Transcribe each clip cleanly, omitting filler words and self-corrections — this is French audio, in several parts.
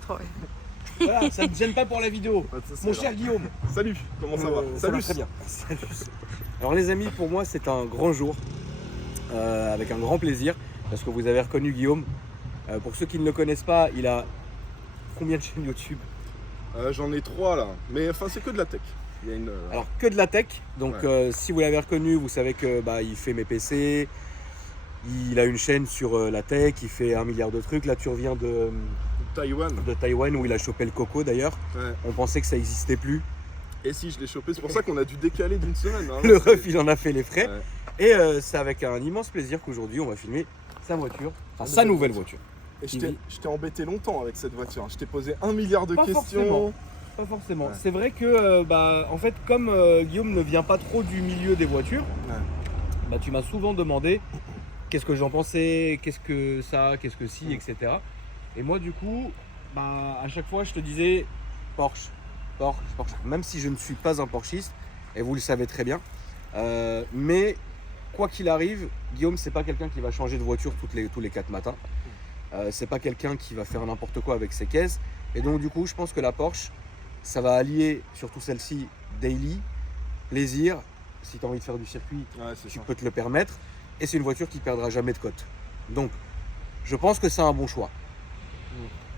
3, ouais. Voilà, ça ne te gêne pas pour la vidéo. Mon cher Guillaume. Salut, comment ça va? Ça va très bien. Salut. Alors les amis, pour moi c'est un grand jour, avec un grand plaisir, parce que vous avez reconnu Guillaume. Pour ceux qui ne le connaissent pas, il a combien de chaînes YouTube? J'en ai 3 là, mais enfin c'est que de la tech. Il y a une, Alors que de la tech, donc Ouais. si vous l'avez reconnu, vous savez que il fait mes PC, il a une chaîne sur la tech, il fait 1 milliard de trucs. Là tu reviens de Taïwan. où il a chopé le coco d'ailleurs. Ouais. On pensait que ça n'existait plus. Et si je l'ai chopé, c'est pour ça qu'on a dû décaler d'une semaine. Hein, Le ref il en a fait les frais. Ouais. Et c'est avec un immense plaisir qu'aujourd'hui on va filmer sa voiture, enfin sa nouvelle voiture. Et je t'ai embêté longtemps avec cette voiture. Je t'ai posé 1 milliard de Pas questions. forcément. Pas forcément. Ouais. C'est vrai que, en fait, comme Guillaume ne vient pas trop du milieu des voitures, tu m'as souvent demandé qu'est-ce que j'en pensais, qu'est-ce que ça, qu'est-ce que si, etc. Et moi, du coup, à chaque fois, je te disais Porsche, Porsche, Porsche. Même si je ne suis pas un Porschiste, et vous le savez très bien. Mais quoi qu'il arrive, Guillaume, c'est pas quelqu'un qui va changer de voiture tous les 4 matins. C'est pas quelqu'un qui va faire n'importe quoi avec ses caisses. Et donc, du coup, je pense que la Porsche, ça va allier, surtout celle-ci, daily, plaisir. Si tu as envie de faire du circuit, tu peux te le permettre. Et c'est une voiture qui ne perdra jamais de cote. Donc, je pense que c'est un bon choix.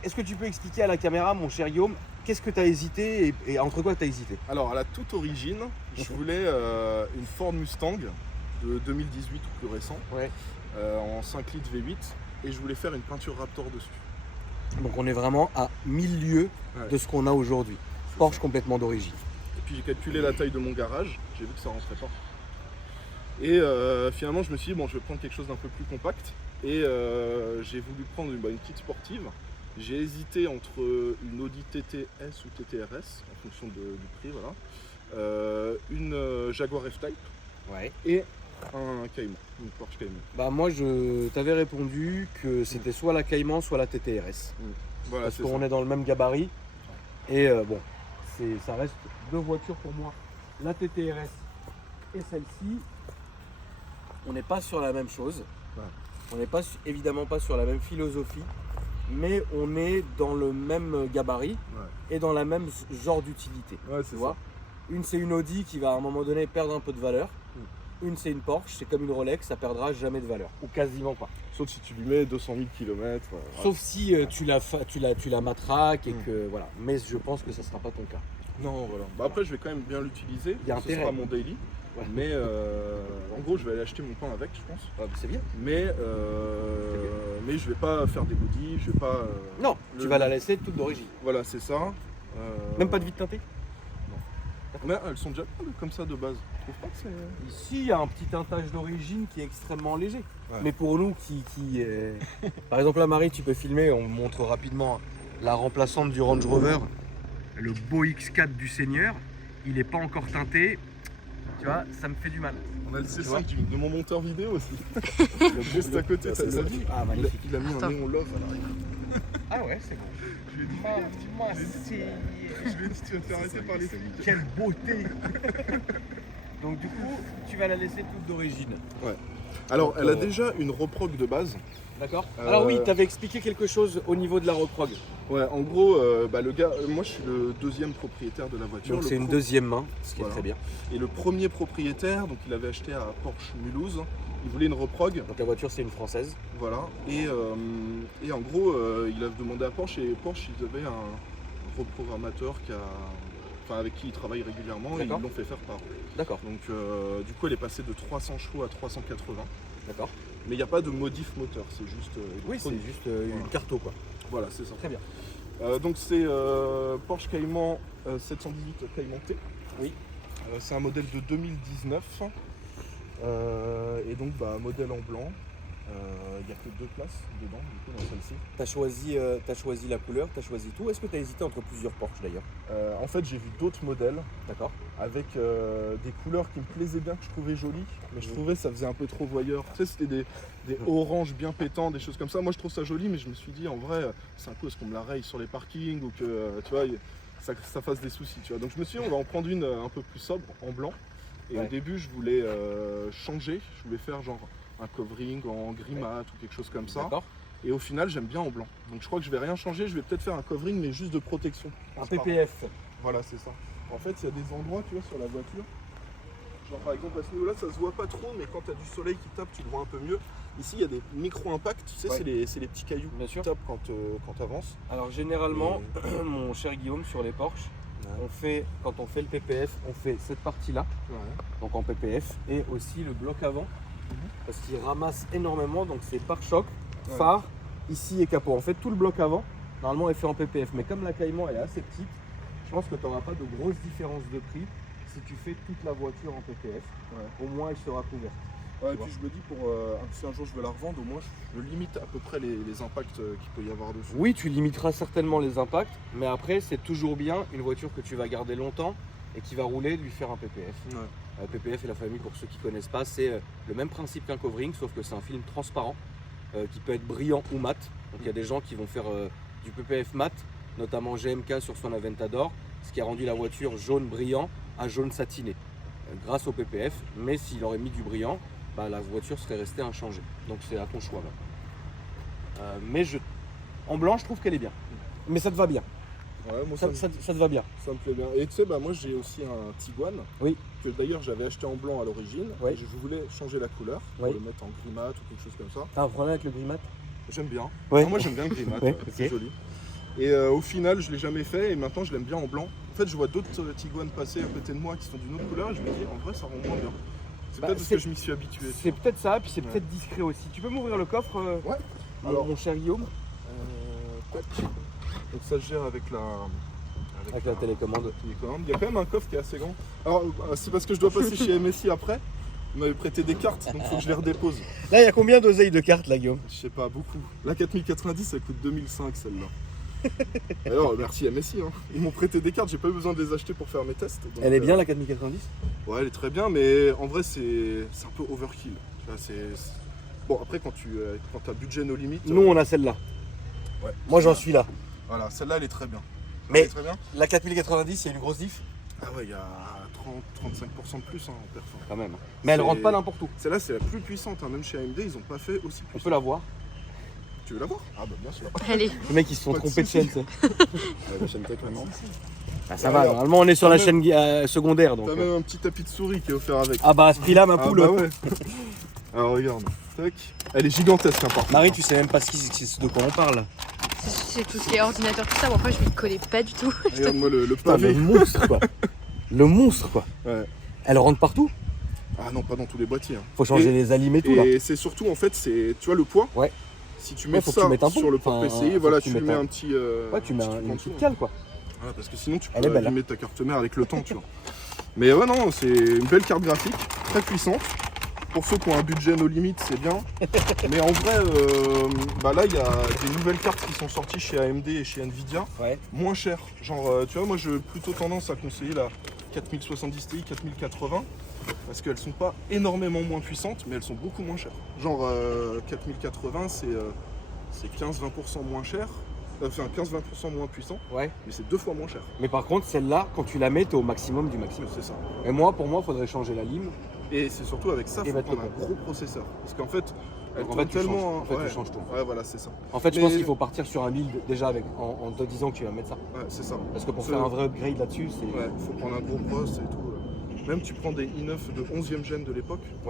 Est-ce que tu peux expliquer à la caméra, mon cher Guillaume, qu'est-ce que tu as hésité et entre quoi tu as hésité? Alors à la toute origine, je voulais une Ford Mustang de 2018 ou plus récent, en 5 litres V8, et je voulais faire une peinture Raptor dessus. Donc on est vraiment à 1000 lieues de ce qu'on a aujourd'hui. Porsche complètement d'origine. Et puis j'ai calculé la taille de mon garage, j'ai vu que ça rentrait pas. Et finalement je me suis dit, bon, je vais prendre quelque chose d'un peu plus compact. Et j'ai voulu prendre une petite sportive. J'ai hésité entre une Audi TTS ou TTRS, en fonction du prix, voilà. Une Jaguar F-Type et un Cayman, une Porsche Cayman. Moi, je t'avais répondu que c'était soit la Cayman, soit la TTRS. Voilà, Parce c'est qu'on ça. est dans le même gabarit. Et ça reste deux voitures pour moi. La TTRS et celle-ci, on n'est pas sur la même chose. Ouais. On n'est pas évidemment pas sur la même philosophie, mais on est dans le même gabarit et dans la même genre d'utilité. Ouais, Tu c'est vois. Une c'est une Audi qui va à un moment donné perdre un peu de valeur. Une c'est une Porsche, c'est comme une Rolex, ça perdra jamais de valeur. Ou quasiment pas. Sauf si tu lui mets 200 000 km. Sauf si tu la matraques et que voilà. Mais je pense que ça sera pas ton cas. Non, voilà. Après, je vais quand même bien l'utiliser. Il y a Ce intérêt. sera mon daily. Ouais. Mais en gros, je vais aller acheter mon pain avec, je pense. C'est bien. Mais je vais pas faire des bodies, je vais pas. Non, tu vas la laisser toute d'origine. Voilà, c'est ça. Même pas de vide teinté? Mais elles sont déjà comme ça de base. Tu trouves pas que c'est. Ici, il y a un petit teintage d'origine qui est extrêmement léger. Ouais. Mais pour nous Par exemple, là, Marie, tu peux filmer, on montre rapidement la remplaçante du Range Rover. Le beau X4 du Seigneur, il n'est pas encore teinté. Tu vois, ça me fait du mal. On a le vois C5 de mon monteur vidéo aussi. Juste à côté, t'as vu? Ah, magnifique. Il a mis un néon love à l'arrière. Ah ouais, c'est bon. Je lui ai dit, tu vas te faire arrêter par les flics. Quelle beauté. Donc du coup, tu vas la laisser toute d'origine. Ouais. Alors, elle a déjà une reprog de base. D'accord. Alors oui, tu avais expliqué quelque chose au niveau de la reprog. Ouais, en gros, le gars, moi je suis le deuxième propriétaire de la voiture. Donc c'est une deuxième main, ce qui est très bien. Et le premier propriétaire, donc il avait acheté à Porsche Mulhouse, il voulait une reprog. Donc la voiture c'est une française. Voilà. Et en gros, il a demandé à Porsche et Porsche ils avaient un reprogrammateur avec qui il travaille régulièrement et ils l'ont fait faire par eux. D'accord. Donc du coup elle est passée de 300 chevaux à 380. D'accord. Mais il n'y a pas de modif moteur, c'est juste Oui, c'est juste une carto quoi. Voilà, c'est ça. Très bien. Donc c'est Porsche Cayman 718 Cayman T. Oui. C'est un modèle de 2019. Et donc modèle en blanc. Il n'y a que 2 places dedans, du coup, dans celle-ci. T'as choisi la couleur, t'as choisi tout. Est-ce que t'as hésité entre plusieurs Porsche d'ailleurs? En fait, j'ai vu d'autres modèles. D'accord. Avec des couleurs qui me plaisaient bien, que je trouvais jolies, mais je trouvais que ça faisait un peu trop voyeur. Tu sais, c'était des oranges bien pétants, des choses comme ça. Moi, je trouve ça joli, mais je me suis dit, en vrai, c'est un coup, est-ce qu'on me la raye sur les parkings ou que, tu vois, ça fasse des soucis, tu vois. Donc, je me suis dit, on va en prendre une un peu plus sobre, en blanc. Et au début, je voulais changer. Je voulais faire genre un covering en gris mat ou quelque chose comme ça. D'accord. Et au final, j'aime bien en blanc. Donc je crois que je vais rien changer, je vais peut-être faire un covering, mais juste de protection. Un PPF. Voilà, c'est ça. En fait, il y a des endroits, tu vois, sur la voiture. Genre par exemple à ce niveau-là, ça se voit pas trop, mais quand tu as du soleil qui tape, tu le vois un peu mieux. Ici, il y a des micro-impacts, tu sais, c'est les petits cailloux qui tapent quand tu avances. Alors généralement, mon cher Guillaume, sur les Porsche, quand on fait le PPF, on fait cette partie-là, donc en PPF, et aussi le bloc avant, parce qu'il ramasse énormément, donc c'est pare-choc, phare, ici et capot. En fait, tout le bloc avant, normalement, est fait en PPF, mais comme la Cayman elle est assez petite, je pense que tu n'auras pas de grosses différences de prix si tu fais toute la voiture en PPF. Au moins, elle sera couverte. Ouais, et puis je me dis, si un jour je veux la revendre, au moins je limite à peu près les impacts qu'il peut y avoir dessus. Oui, tu limiteras certainement les impacts, mais après, c'est toujours bien une voiture que tu vas garder longtemps et qui va rouler, lui faire un PPF. PPF et la famille, pour ceux qui ne connaissent pas, c'est le même principe qu'un covering, sauf que c'est un film transparent qui peut être brillant ou mat. Donc il y a des gens qui vont faire du PPF mat, notamment GMK sur son Aventador, ce qui a rendu la voiture jaune brillant à jaune satiné grâce au PPF. Mais s'il aurait mis du brillant, la voiture serait restée inchangée. Donc c'est à ton choix. Mais en blanc, je trouve qu'elle est bien. Mais ça te va bien. Ouais, moi, ça te va bien. Ça me plaît bien. Et tu sais, moi j'ai aussi un Tiguan. Oui. Que d'ailleurs j'avais acheté en blanc à l'origine. Et je voulais changer la couleur pour le mettre en gris mat ou quelque chose comme ça. T'as un problème avec le gris mat? J'aime bien. Ouais. Moi j'aime bien le gris mat, c'est joli. Et au final je l'ai jamais fait et maintenant je l'aime bien en blanc. En fait je vois d'autres Tiguan passer à côté de moi qui sont d'une autre couleur et je me dis en vrai ça rend moins bien. C'est peut-être parce que je m'y suis habitué. C'est peut-être ça, puis c'est peut-être discret aussi. Tu peux m'ouvrir le coffre, mon cher Guillaume? Donc ça se gère avec la télécommande. Il y a quand même un coffre qui est assez grand. Alors c'est parce que je dois passer chez MSI après. Vous m'avez prêté des cartes, donc il faut que je les redépose. Là, il y a combien d'oseilles de cartes, là, Guillaume? Je sais pas, beaucoup. La 4090, ça coûte 2005, celle-là. Alors, merci MSI. Ils m'ont prêté des cartes, j'ai pas eu besoin de les acheter pour faire mes tests. Donc, elle est bien, la 4090? Ouais, elle est très bien, mais en vrai, c'est un peu overkill. Bon, après, quand t'as budget no limit... Nous, on a celle-là. Ouais. Moi, j'en suis là. Voilà, celle-là, elle est très bien. Mais la 4090, il y a une grosse diff? Ah ouais, il y a 30-35% de plus en perf. Quand même. Mais elle rentre pas n'importe où. Celle-là, c'est la plus puissante. Même chez AMD, ils ont pas fait aussi puissant. On peut la voir? Tu veux la voir? Ah bah bien sûr. Allez. Les mecs, ils se sont trompés de chaîne, ça. La chaîne Tech maintenant. Ça va, normalement, on est sur la chaîne secondaire. T'as même un petit tapis de souris qui est offert avec. Ah bah à ce prix-là, ma poule. Bah ouais. Alors regarde. Tac. Elle est gigantesque, par contre. Marie, tu sais même pas de quoi on parle. C'est tout ce qui est ordinateur, tout ça. Bon, après, je m'y connais pas du tout. Regarde-moi le Putain, pavé. le monstre, quoi. Le monstre, quoi. Ouais. Elle rentre partout? Ah non, pas dans tous les boîtiers. Faut changer les alimes et tout, là. Et c'est surtout, en fait, tu vois le poids. Ouais. Si tu mets faut ça que tu mettes un pont. sur le port PCI, voilà, tu lui mets un petit. Ouais, tu mets une petite cale, quoi. Voilà, parce que sinon, tu peux Elle est belle, abîmer ta carte mère avec le temps, tu vois. Mais ouais, non, c'est une belle carte graphique, très puissante. Pour ceux qui ont un budget no limit, c'est bien. Mais en vrai, là, il y a des nouvelles cartes qui sont sorties chez AMD et chez Nvidia, moins chères. Genre, tu vois, moi, j'ai plutôt tendance à conseiller la 4070 Ti, 4080, parce qu'elles sont pas énormément moins puissantes, mais elles sont beaucoup moins chères. Genre, 4080, c'est 15-20% moins cher. Enfin, 15-20% moins puissant, mais c'est 2 fois moins cher. Mais par contre, celle-là, quand tu la mets, t'es au maximum du maximum. C'est ça. Et moi, pour moi, il faudrait changer la lime. Et c'est surtout avec ça, il faut prendre un gros processeur. Parce qu'en fait, elle tourne tellement... tu changes tout. Ouais, voilà, c'est ça. En fait, je pense qu'il faut partir sur un build déjà en te disant que tu vas mettre ça. Ouais, c'est ça. Parce que pour faire un vrai upgrade là-dessus, c'est... Ouais, il faut prendre un gros process et tout. Même tu prends des i9 de 11e gen de l'époque, tu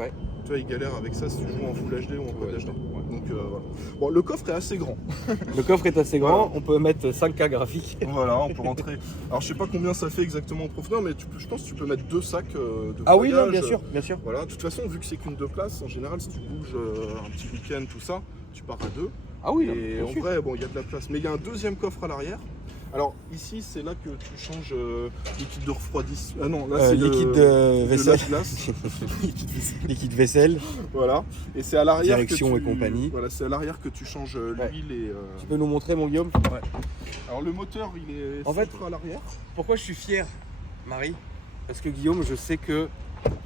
vois, ils galèrent avec ça si tu joues en Full HD ou en Quad HD. Donc voilà. Bon, le coffre est assez grand. Le coffre est assez grand, on peut mettre 5K graphique. Voilà, on peut rentrer. Alors je sais pas combien ça fait exactement en profondeur, mais je pense que tu peux mettre 2 sacs de voyage. Ah oui, non, bien sûr, bien sûr. Voilà, de toute façon, vu que c'est qu'une 2 places, en général, si tu bouges un petit week-end, tout ça, tu pars à 2. Ah oui, et en vrai, bon, il y a de la place. Mais il y a un deuxième coffre à l'arrière. Alors ici, c'est là que tu changes liquide de refroidissement. Ah non, là c'est liquide vaisselle. Liquide vaisselle. Voilà. Et c'est à l'arrière direction et compagnie. Voilà, c'est à l'arrière que tu changes l'huile et. Tu peux nous montrer, mon Guillaume? Ouais. Alors le moteur, il est à l'arrière. Pourquoi je suis fier, Marie? Parce que Guillaume, je sais que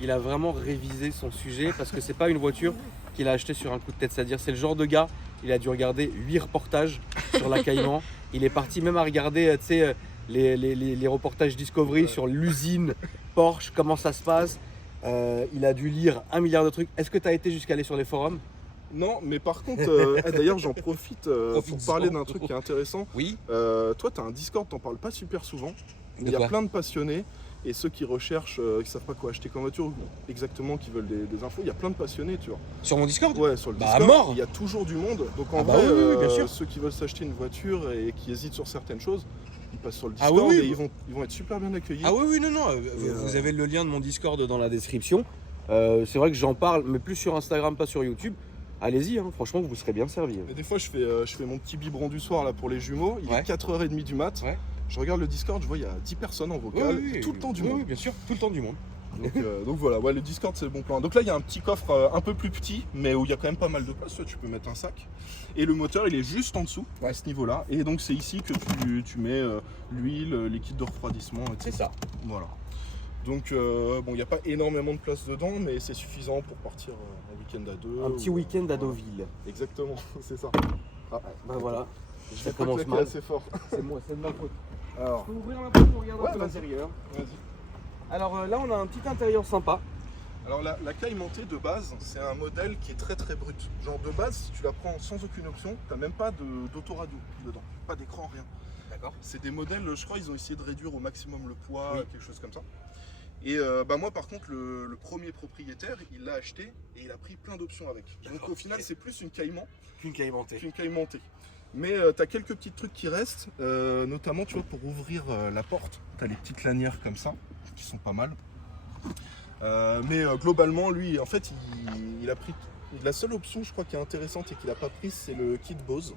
il a vraiment révisé son sujet, parce que c'est pas une voiture qu'il a achetée sur un coup de tête. C'est-à-dire, c'est le genre de gars, il a dû regarder 8 reportages sur la Cayman. Il est parti même à regarder, tu sais, les reportages Discovery sur l'usine Porsche, comment ça se passe. Il a dû lire 1 milliard de trucs. Est-ce que tu as été jusqu'à aller sur les forums? Non, mais par contre, d'ailleurs j'en profite pour Profites-en. parler d'un truc qui est intéressant. Oui. Toi, tu as un Discord, t'en parles pas super souvent. Il y a quoi plein de passionnés et ceux qui recherchent, qui savent pas quoi acheter comme voiture, ou exactement, qui veulent des infos. Il y a plein de passionnés, tu vois. Sur mon Discord? Ouais, sur le Bah, Discord, mort. il y a toujours du monde. Donc en Ah bah vrai, oui, bien sûr. ceux qui veulent s'acheter une voiture et qui hésitent sur certaines choses, ils passent sur le Ah Discord oui, et oui. ils vont être super bien accueillis. Ah oui, non. Vous avez le lien de mon Discord dans la description. C'est vrai que j'en parle, mais plus sur Instagram, pas sur YouTube. Allez-y, hein, franchement, vous serez bien servis. Et des fois, je fais mon petit biberon du soir là pour les jumeaux. Il Ouais. est 4h30 du mat. Ouais. Je regarde le Discord, je vois il y a 10 personnes en vocal. Tout le temps du monde. Oui, bien sûr, tout le temps du monde. Donc voilà, ouais, le Discord c'est le bon plan. Donc là il y a un petit coffre un peu plus petit, mais où il y a quand même pas mal de place, tu peux mettre un sac. Et le moteur il est juste en dessous, à ce niveau-là. Et donc c'est ici que tu mets l'huile, les kits de refroidissement, etc. C'est ça. Voilà. Donc bon, il n'y a pas énormément de place dedans, mais c'est suffisant pour partir un week-end à deux. Un petit week-end à Deauville. Exactement, c'est ça. Ah, Ben voilà, je ça vais pas commence claquer mal. assez fort. C'est moi, c'est de ma faute. Alors, Je peux ouvrir la porte, on regarde un Ouais, peu vas-y. l'intérieur. vas-y. Alors là, on a un petit intérieur sympa. Alors la caille montée de base, c'est un modèle qui est très très brut. Genre de base, si tu la prends sans aucune option, t'as même pas d'autoradio dedans, pas d'écran, rien. D'accord. C'est des modèles, je crois, ils ont essayé de réduire au maximum le poids, Oui. quelque chose comme ça. Et moi par contre, le premier propriétaire, il l'a acheté et il a pris plein d'options avec. Donc D'accord, au final, ok. c'est plus une caïman Qu'une caïmentée. qu'une caille montée. Mais t'as quelques petits trucs qui restent, notamment tu vois pour ouvrir la porte, t'as les petites lanières comme ça, qui sont pas mal. Mais globalement, lui, en fait, il a pris. La seule option, je crois, qui est intéressante et qu'il n'a pas prise, c'est le kit Bose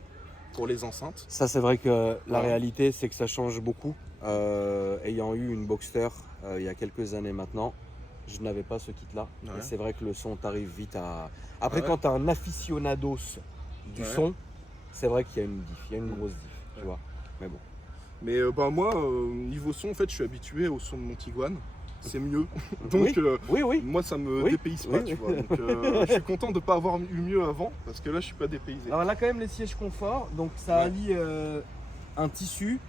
pour les enceintes. Ça, c'est vrai que la Ouais. réalité, c'est que ça change beaucoup. Ayant eu une Boxster il y a quelques années maintenant, je n'avais pas ce kit-là. Ouais. Et c'est vrai que le son t'arrive vite à. Après, Ouais. quand tu as un aficionados du Ouais. son, c'est vrai qu'il y a une diff, il y a une grosse diff, tu Ouais. vois. Mais bon. Mais moi, niveau son, en fait, je suis habitué au son de mon Tiguan. C'est mieux. Donc, Oui, oui. moi, ça me Oui. dépayse pas, Oui. tu vois. Donc, je suis content de ne pas avoir eu mieux avant, parce que là, je suis pas dépaysé. Alors là, quand même, les sièges confort. Donc, ça Ouais. allie un tissu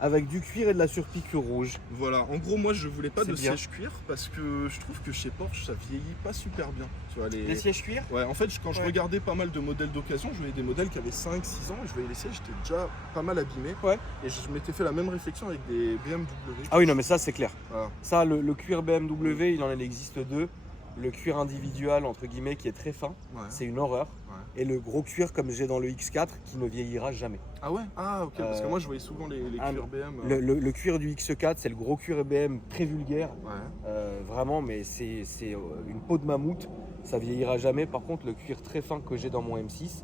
avec du cuir et de la surpiqûre rouge. Voilà, en gros, moi, je voulais pas C'est de bien. siège cuir, parce que je trouve que chez Porsche, ça vieillit pas super bien. Tu vois, Les sièges cuir. Ouais, en fait, quand je Ouais. regardais pas mal de modèles d'occasion, je voyais des modèles qui avaient 5-6 ans, et je voyais les sièges, j'étais déjà pas mal abîmé. Ouais. Et je m'étais fait la même réflexion avec des BMW. Ah oui, non, mais ça, c'est clair. Voilà. Ça, le cuir BMW, il en existe deux. Le cuir individuel, entre guillemets, qui est très fin, Ouais. c'est une horreur. Ouais. Et le gros cuir, comme j'ai dans le X4, qui ne vieillira jamais. Ah ouais? Ah ok, parce que moi je voyais souvent les cuirs BM. Le cuir du X4, c'est le gros cuir BM très vulgaire. Ouais. Vraiment, mais c'est une peau de mammouth. Ça vieillira jamais. Par contre, le cuir très fin que j'ai dans mon M6,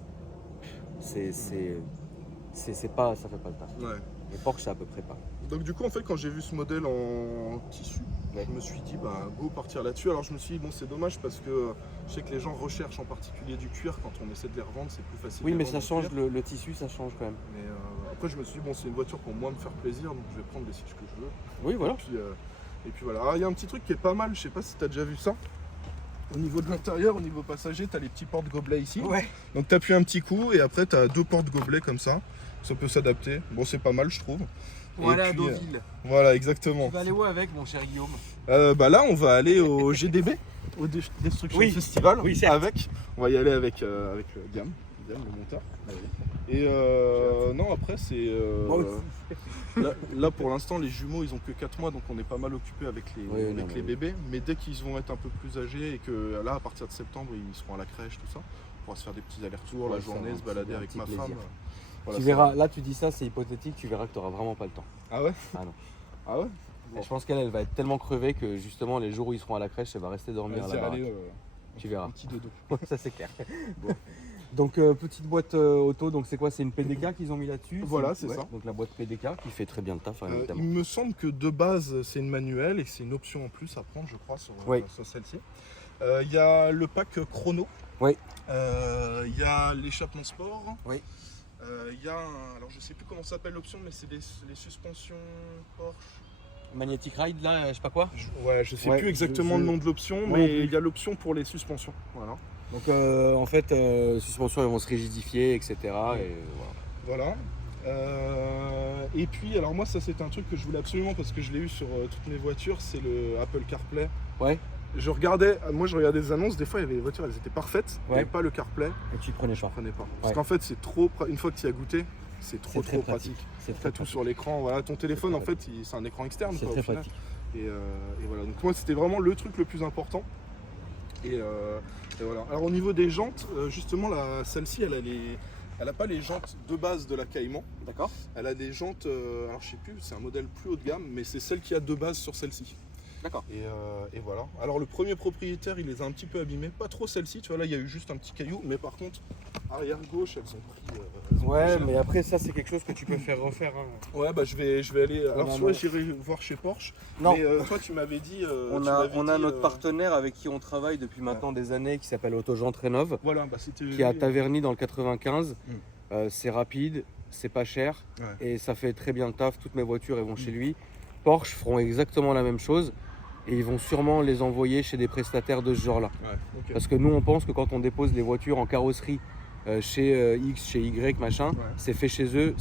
c'est pas, ça fait pas le taf. Ouais. Les Porsche, c'est à peu près pas. Donc du coup en fait quand j'ai vu ce modèle en tissu, Ouais. je me suis dit bah go partir là-dessus. Alors je me suis dit bon c'est dommage parce que je sais que les gens recherchent en particulier du cuir quand on essaie de les revendre, c'est plus facile. Oui, de les mais vendre ça en change, cuir. le tissu, ça change quand même. Mais après je me suis dit bon c'est une voiture pour moi me faire plaisir donc je vais prendre les sièges que je veux. Oui, voilà. Et puis voilà. Alors il y a un petit truc qui est pas mal, je sais pas si tu as déjà vu ça. Au niveau de l'intérieur, au niveau passager, tu as les petits porte-gobelets ici. Ouais. Donc tu appuies un petit coup et après tu as deux porte-gobelets comme ça. Ça peut s'adapter. Bon c'est pas mal je trouve. Pour aller à puis, Deauville. Voilà exactement. Tu vas aller où avec, mon cher Guillaume? Bah là on va aller au GDB, au Destruction Oui. Festival. Oui, certes. avec. On va y aller avec Gam, le monteur. Et non après c'est. Moi aussi. Là pour l'instant les jumeaux ils ont que 4 mois donc on est pas mal occupé avec les, Oui, non, avec les mais- bébés. Mais dès qu'ils vont être un peu plus âgés et que là à partir de septembre ils seront à la crèche tout ça, on pourra se faire des petits allers-retours Ouais, la ça journée, va, se balader c'est un avec petit ma plaisir. femme. Voilà, Tu ça verras, va. là tu dis ça, c'est hypothétique, tu verras que tu n'auras vraiment pas le temps. Ah ouais? Ah non. Ah ouais? Et je pense qu'elle elle va être tellement crevée que justement les jours où ils seront à la crèche, elle va rester dormir à Vas-y, la baraque. allez, Tu verras. un petit dodo. Ça c'est clair. Bon. Donc petite boîte auto, donc c'est quoi? C'est une PDK qu'ils ont mis là-dessus? Voilà, c'est ça. Donc la boîte PDK qui fait très bien le taf, hein, évidemment. Il me semble que de base c'est une manuelle et que c'est une option en plus à prendre je crois sur, Oui. sur celle-ci. Il y a le pack chrono. Oui. Il y a l'échappement sport. Oui. Il y a alors je sais plus comment s'appelle l'option mais c'est les suspensions Porsche. Magnetic Ride là, je sais pas quoi. Je sais Ouais, plus exactement je- le nom de l'option Moi non mais plus. il y a l'option pour les suspensions. Voilà. Donc en fait, suspensions elles vont se rigidifier, etc. Et voilà. Voilà. Et puis alors moi ça c'est un truc que je voulais absolument parce que je l'ai eu sur toutes mes voitures, c'est le Apple CarPlay. Ouais. je regardais des annonces, des fois il y avait des voitures, elles étaient parfaites, il n'y Ouais. avait pas le CarPlay, Et tu prenais je pas. prenais pas. Parce Ouais. qu'en fait c'est trop, une fois que tu y as goûté, c'est trop C'est très pratique. C'est T'as très tout pratique. sur l'écran, voilà, ton téléphone en très fait c'est un écran externe C'est quoi, très au final. pratique. Et voilà, donc moi c'était vraiment le truc le plus important. Et voilà. Alors au niveau des jantes, justement celle-ci elle a pas les jantes de base de la Cayman. D'accord. Elle a des jantes, alors je sais plus, c'est un modèle plus haut de gamme, mais c'est celle qui a de base sur celle-ci. D'accord. Et voilà. Alors le premier propriétaire, il les a un petit peu abîmées, pas trop celle-ci, tu vois là il y a eu juste un petit caillou, mais par contre arrière gauche elles ont pris. Ouais, cher. mais après ça c'est quelque chose que tu peux faire refaire. Hein. Ouais bah je vais aller. Alors a soit un- j'irai voir chez Porsche, Non. mais toi tu m'avais dit. On a notre partenaire avec qui on travaille depuis maintenant des années qui s'appelle Autogente Rénov, Voilà, bah c'était. qui est à Taverny dans le 95. Mm. C'est rapide, c'est pas cher Ouais. et ça fait très bien le taf. Toutes mes voitures elles vont chez lui. Porsche feront exactement la même chose et ils vont sûrement les envoyer chez des prestataires de ce genre-là. Ouais, ok. Parce que nous on pense que quand on dépose les voitures en carrosserie chez X, chez Y, machin, Ouais. c'est fait chez eux.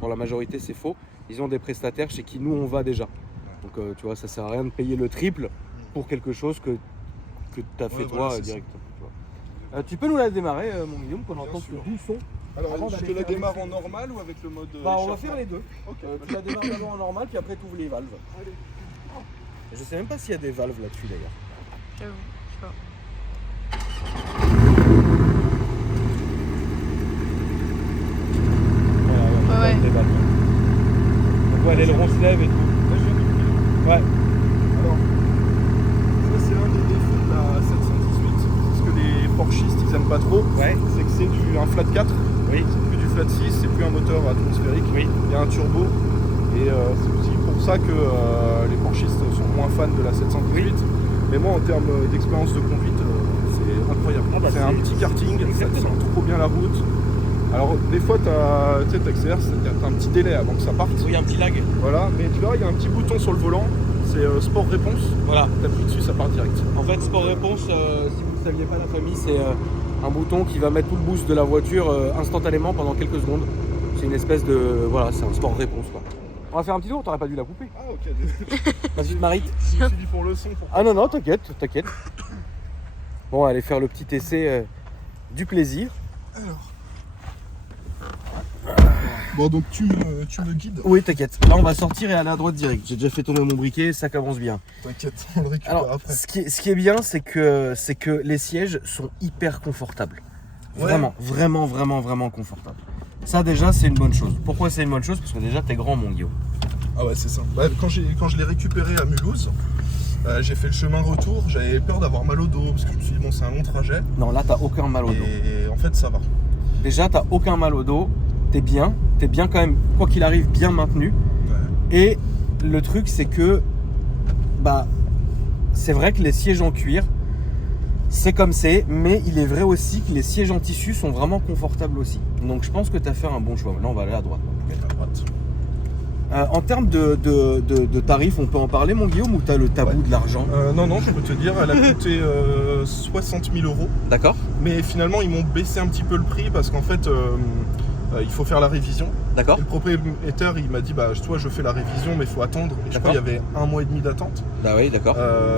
Pour la majorité c'est faux. Ils ont des prestataires chez qui nous on va déjà. Donc tu vois, ça sert à rien de payer le triple pour quelque chose que tu as fait Ouais, toi voilà, c'est directement. Tu vois. Tu peux nous la démarrer, mon Guillaume, qu'on Bien entende sûr. ce doux son. Alors Avant je d'aller te la faire démarre les- en normal ou avec le mode. On va échappement faire les deux. Ok. Tu la démarres d'abord en normal, puis après tu ouvres les valves. Allez. Je sais même pas s'il y a des valves là-dessus d'ailleurs. J'avoue, je sais pas. Ouais. Les valves. Donc ouais, l'aileron se lève et tout. Ouais. Alors, ça c'est un des défauts de la 718, ce que les Porschistes ils aiment pas trop, Ouais. c'est que c'est un flat 4, Oui. c'est plus du flat 6, c'est plus un moteur atmosphérique, Oui. il y a un turbo, et c'est aussi pour ça que les Porschistes sont moins fans de la 718, mais moi en termes d'expérience de conduite, c'est incroyable. Ah bah, c'est un petit karting, ça sent trop bien la route. Alors des fois t'accélères, t'as un petit délai avant que ça parte, Oui, un petit lag. voilà, mais tu vois il y a un petit bouton sur le volant, c'est sport réponse, Voilà. t'appuies dessus ça part direct. En fait, Sport Réponse, si vous ne saviez pas la famille, c'est un bouton qui va mettre tout le boost de la voiture instantanément pendant quelques secondes. C'est une espèce de... Voilà, c'est un Sport Réponse quoi. On va faire un petit tour, t'aurais pas dû la couper. Ah ok, Vas-y, Marie. je me suis dit pour le son. Ah non, non, t'inquiète, t'inquiète. Bon, allez faire le petit essai du plaisir. Bon donc tu me guides. Oui, t'inquiète. Là, on va sortir et aller à droite direct. J'ai déjà fait tomber mon briquet, ça commence bien. T'inquiète, on le récupère Alors, après. ce qui est bien, c'est que les sièges sont hyper confortables. Ouais. Vraiment, vraiment, vraiment, vraiment confortables. Ça, déjà, c'est une bonne chose. Pourquoi c'est une bonne chose? Parce que déjà, t'es grand, mon Guillaume. Ah ouais c'est ça. Bah, quand je l'ai récupéré à Mulhouse, j'ai fait le chemin retour, j'avais peur d'avoir mal au dos parce que je me suis dit bon c'est un long trajet. Non, là, t'as aucun mal au dos. Et en fait ça va. Déjà, t'as aucun mal au dos. T'es bien quand même, quoi qu'il arrive, bien maintenu. Ouais. Et le truc, c'est que, bah, c'est vrai que les sièges en cuir, c'est comme c'est, mais il est vrai aussi que les sièges en tissu sont vraiment confortables aussi. Donc je pense que tu as fait un bon choix. Là, on va aller à droite. À droite. En termes de tarifs, on peut en parler, mon Guillaume, ou tu as le tabou Ouais. de l'argent? Non, je peux te dire, elle a coûté 60 000 €. D'accord. Mais finalement, ils m'ont baissé un petit peu le prix parce qu'en fait, il faut faire la révision. D'accord. Et le propriétaire, il m'a dit, bah, toi, je fais la révision, mais il faut attendre. Et je crois qu'il y avait 1 mois et demi d'attente Bah oui, d'accord.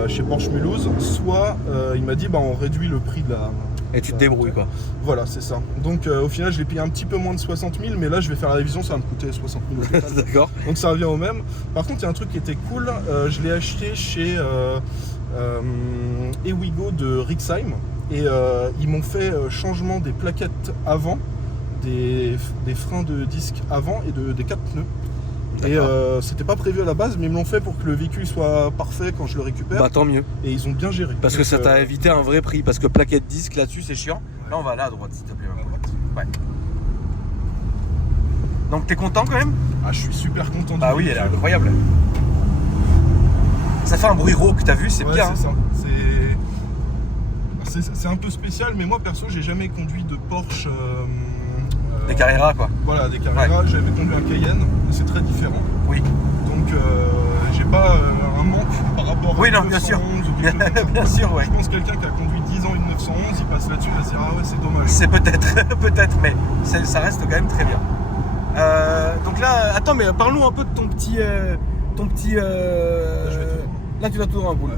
chez Porsche Mulhouse. Soit, il m'a dit, bah, on réduit le prix de la... Et tu te débrouilles, quoi. Voilà, c'est ça. Donc, au final, je l'ai payé un petit peu moins de 60 000, mais là, je vais faire la révision, ça va me coûter 60 000 au total. D'accord. Donc, ça revient au même. Par contre, il y a un truc qui était cool. Je l'ai acheté chez Ewigo de Rixheim. Et ils m'ont fait changement des plaquettes avant, des freins de disque avant et des 4 pneus. Et c'était pas prévu à la base, mais ils me l'ont fait pour que le véhicule soit parfait quand je le récupère. Bah tant mieux. Et ils ont bien géré. Parce que Donc, ça t'a évité un vrai prix. Parce que plaquette disque là-dessus, c'est chiant. Là, on va aller à droite, s'il te plaît. à droite. Ouais. Donc t'es content quand même? Ah, je suis super content. Bah du oui, elle est véhicule. incroyable. Ça fait un bruit rauque, t'as vu? C'est Ouais, bien. c'est ça. C'est un peu spécial, mais moi perso, j'ai jamais conduit de Porsche. Des Carrera, quoi. Voilà, des Carrera. J'avais conduit un Cayenne, mais c'est très différent. Oui. Donc, j'ai pas un manque par rapport Oui, à non, bien sûr. 911 ou quelque chose comme ça. Bien sûr, ouais. Je pense que quelqu'un qui a conduit 10 ans une 911, il passe là-dessus, il va se dire ah ouais, c'est dommage. C'est peut-être, peut-être, mais ça reste quand même très bien. Donc là, attends, mais parlons un peu de ton petit. Je vais te Là, tu dois tout dans la poule.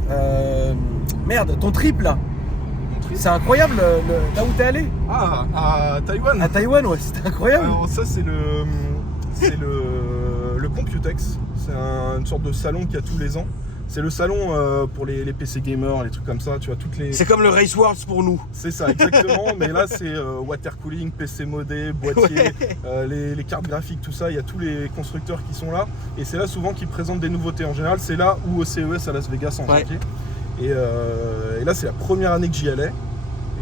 Merde, ton trip là, Mon trip. c'est incroyable là où t'es allé. Ah, à Taïwan. À Taïwan, ouais, c'était incroyable. Alors ça c'est le Computex. C'est une sorte de salon qu'il y a tous les ans. C'est le salon pour les PC gamers, les trucs comme ça, tu vois, toutes les... C'est comme le Race Worlds pour nous. C'est ça, exactement, mais là c'est water cooling, PC modé, boîtier, les cartes graphiques, tout ça, il y a tous les constructeurs qui sont là, et c'est là souvent qu'ils présentent des nouveautés. En général, c'est là ou au CES à Las Vegas en janvier. Et là, c'est la première année que j'y allais,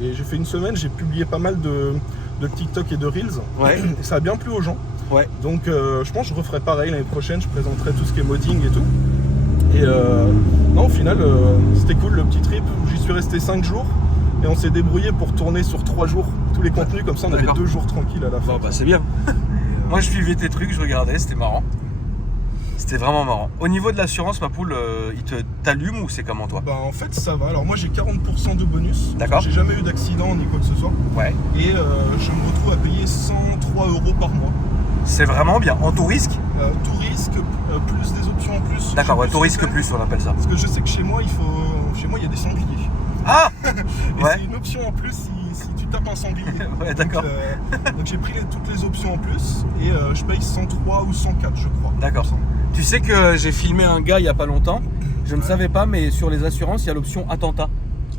et j'ai fait une semaine, j'ai publié pas mal de TikTok et de Reels, et ça a bien plu aux gens. Ouais. Donc je pense que je referai pareil l'année prochaine, je présenterai tout ce qui est modding et tout. Et non, au final, c'était cool le petit trip. J'y suis resté 5 jours et on s'est débrouillé pour tourner sur 3 jours tous les contenus, comme ça on avait D'accord. 2 jours tranquilles à la fin. Bon, bah c'est bien. Moi, je suivais tes trucs, je regardais, c'était marrant. C'était vraiment marrant. Au niveau de l'assurance, ma poule, il t'allume ou c'est comment toi? Bah en fait ça va, alors moi j'ai 40% de bonus. D'accord. J'ai jamais eu d'accident ni quoi que ce soit. Ouais. Et je me retrouve à payer 103 € par mois. C'est vraiment bien. En tout risque? Tout risque, plus des options en plus. D'accord, Je ouais, sais tout plus risque ce que plus, on appelle ça. c'est. Parce que je sais que chez moi il y a des sangliers. Ah Et ouais. c'est une option en plus si tu tapes un sanglier. Ouais, d'accord. Donc j'ai pris toutes les options en plus et je paye 103 ou 104 je crois. D'accord. Tu sais que j'ai filmé un gars il y a pas longtemps, je ne savais pas, mais sur les assurances, il y a l'option attentat.